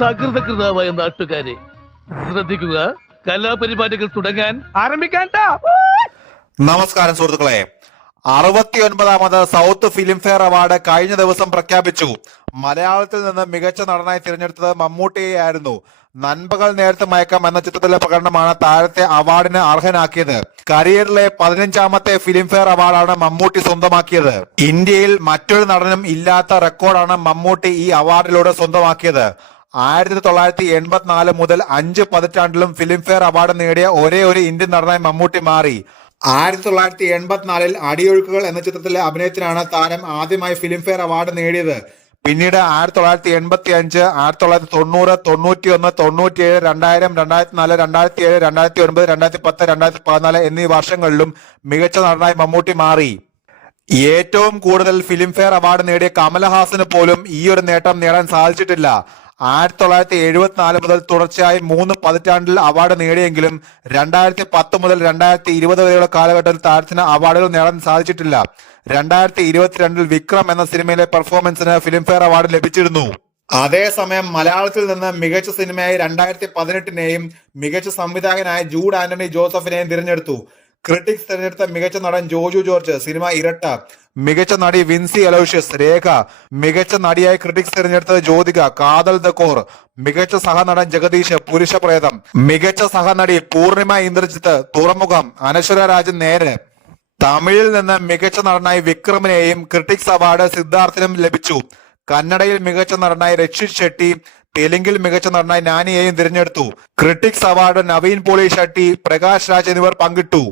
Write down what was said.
സകൃതകൃതാവായ നാട്ടുകാരെ ശ്രദ്ധിക്കുക, കലാപരിപാടികൾ തുടങ്ങാൻ ആരംഭിക്കാൻ. നമസ്കാരം സുഹൃത്തുക്കളെ, 69ാമത് സൗത്ത് ഫിലിം ഫെയർ അവാർഡ് കഴിഞ്ഞ ദിവസം പ്രഖ്യാപിച്ചു. മലയാളത്തിൽ നിന്ന് മികച്ച നടനായി തിരഞ്ഞെടുത്തത് മമ്മൂട്ടിയെയായിരുന്നു. നൻപകൽ നേരത്തെ മയക്കം എന്ന ചിത്രത്തിലെ പ്രകടനമാണ് താരത്തെ അവാർഡിന് അർഹനാക്കിയത്. കരിയറിലെ 15ാമത്തെ ഫിലിം ഫെയർ അവാർഡാണ് മമ്മൂട്ടി സ്വന്തമാക്കിയത്. ഇന്ത്യയിൽ മറ്റൊരു നടനും ഇല്ലാത്ത റെക്കോർഡാണ് മമ്മൂട്ടി ഈ അവാർഡിലൂടെ സ്വന്തമാക്കിയത്. 1984 മുതൽ 5 പതിറ്റാണ്ടിലും ഫിലിം ഫെയർ അവാർഡ് നേടിയ ഒരേ ഒരു ഇന്ത്യൻ നടനായി മമ്മൂട്ടി മാറി. 1984 അടിയൊഴുക്കുകൾ എന്ന ചിത്രത്തിലെ അഭിനയത്തിനാണ് താരം ആദ്യമായി ഫിലിം ഫെയർ അവാർഡ് നേടിയത്. പിന്നീട് 1985, 1990, 91, 97, 2000, 2004, 2007, 2009, 2010, 2014 എന്നീ വർഷങ്ങളിലും മികച്ച നടനായി മമ്മൂട്ടി മാറി. ഏറ്റവും കൂടുതൽ ഫിലിം ഫെയർ അവാർഡ് നേടിയ കമലഹാസന് പോലും ഈ ഒരു നേട്ടം നേടാൻ സാധിച്ചിട്ടില്ല. 1974 മുതൽ തുടർച്ചയായി 3 പതിറ്റാണ്ടിൽ അവാർഡ് നേടിയെങ്കിലും 2010 മുതൽ 2020 വരെയുള്ള കാലഘട്ടത്തിൽ താരത്തിന് അവാർഡുകൾ നേടാൻ സാധിച്ചിട്ടില്ല. 2022 വിക്രം എന്ന സിനിമയിലെ പെർഫോമൻസിന് ഫിലിം ഫെയർ അവാർഡ് ലഭിച്ചിരുന്നു. അതേസമയം മലയാളത്തിൽ നിന്ന് മികച്ച സിനിമയായി 2018 മികച്ച സംവിധായകനായ ജൂഡ് ആന്റണി ജോസഫിനെയും തിരഞ്ഞെടുത്തു. ക്രിട്ടിക്സ് തിരഞ്ഞെടുത്ത മികച്ച നടൻ ജോജു ജോർജ്, സിനിമ ഇരട്ട. മികച്ച നടി വിൻസി അലോഷ്യസ്, രേഖ. മികച്ച നടിയായി ക്രിട്ടിക്സ് തിരഞ്ഞെടുത്തത് ജ്യോതിക, കാതൽ ദ കോർ. മികച്ച സഹനടൻ ജഗദീഷ്, പുരുഷപ്രേതം. മികച്ച സഹനടി പൂർണിമ ഇന്ദ്രജിത്ത്, തുറമുഖം. അനശ്വര രാജൻ, നേര്. തമിഴിൽ നിന്ന് മികച്ച നടനായി വിക്രമിനെയും ക്രിട്ടിക്സ് അവാർഡ് സിദ്ധാർത്ഥിനും ലഭിച്ചു. കന്നഡയിൽ മികച്ച നടനായി രക്ഷിത് ഷെട്ടി, തെലുങ്കിൽ മികച്ച നടനായി നാനിയെയും തിരഞ്ഞെടുത്തു. Critics award Naveen Polishetty, Prakash Raj എന്നിവർ പങ്കിട്ടു.